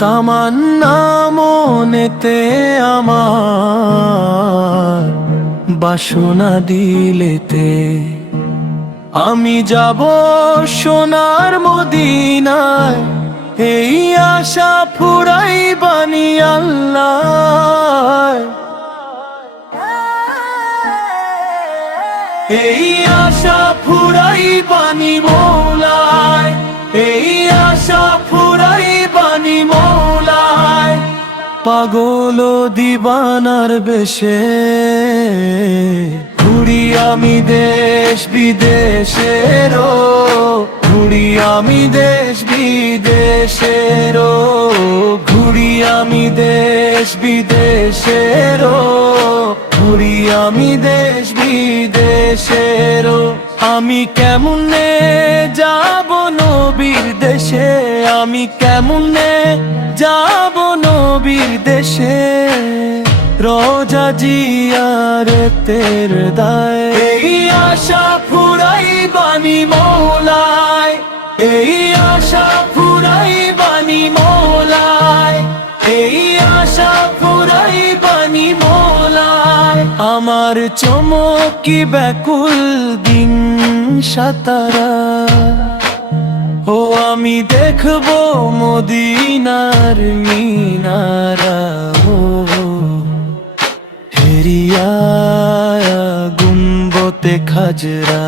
তামান্না মনেতে আমার বাসনা দিলেতে আমি যাব সোনার মদিনায়, এই আশা ফুরাই বানি আল্লাহ, এই আশা ফুরাই বানি মৌলায়, এই আশা ফুরাই বানি মৌলায়। পাগল দিবানার বেশে ঘুরি আমি দেশ বিদেশের, ঘুরি আমি দেশ বিদেশের, ঘুরি আমি দেশ বিদেশের, ঘুরি আমি দেশ বিদেশের। আমি কেমনে যাব নবীর দেশে, আমি কেমনে যাব নবীর দেশে, রোজা জিয়ারতের দায়। এই আশা ফুরাই বানি মৌলায়, এই আশা ফুরাই বানি মৌলায়, এই আশা ফুরাই বানি মৌলায়। আমার চমকি ব্যাকুল দিন সাতারা, ও আমি দেখব মদিনার মিনারা, ও হেরিয়া গুম্বতে খাজরা।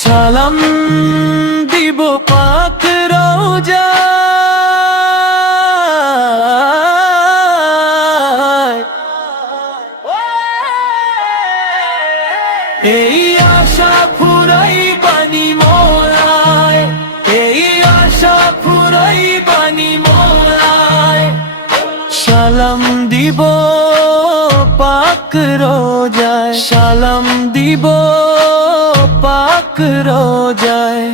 সালাম দিব পাক রওজায়, এই আশা ফুরাই বানি মৌলায়, এই আশা ফুরাই বানি মৌলায়। সালাম দিব পাক রওজায়, সালাম দিব পাক রওজায়।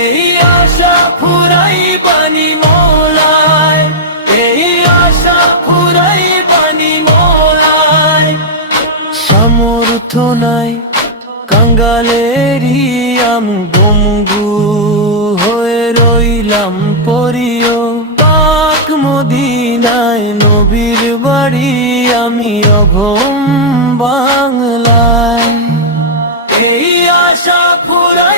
এই আশা ফুরাই বানি মৌলায়, এই আশা ফুরাই বানি মৌলায়। সামর্থ্য নাই কাঙ্গালেরই আমগমগু হয়ে রইলাম পরিও, পাক মদিনায় নবীর বাড়ি আমি অভম বাংলায়। এই আশা ফুরাই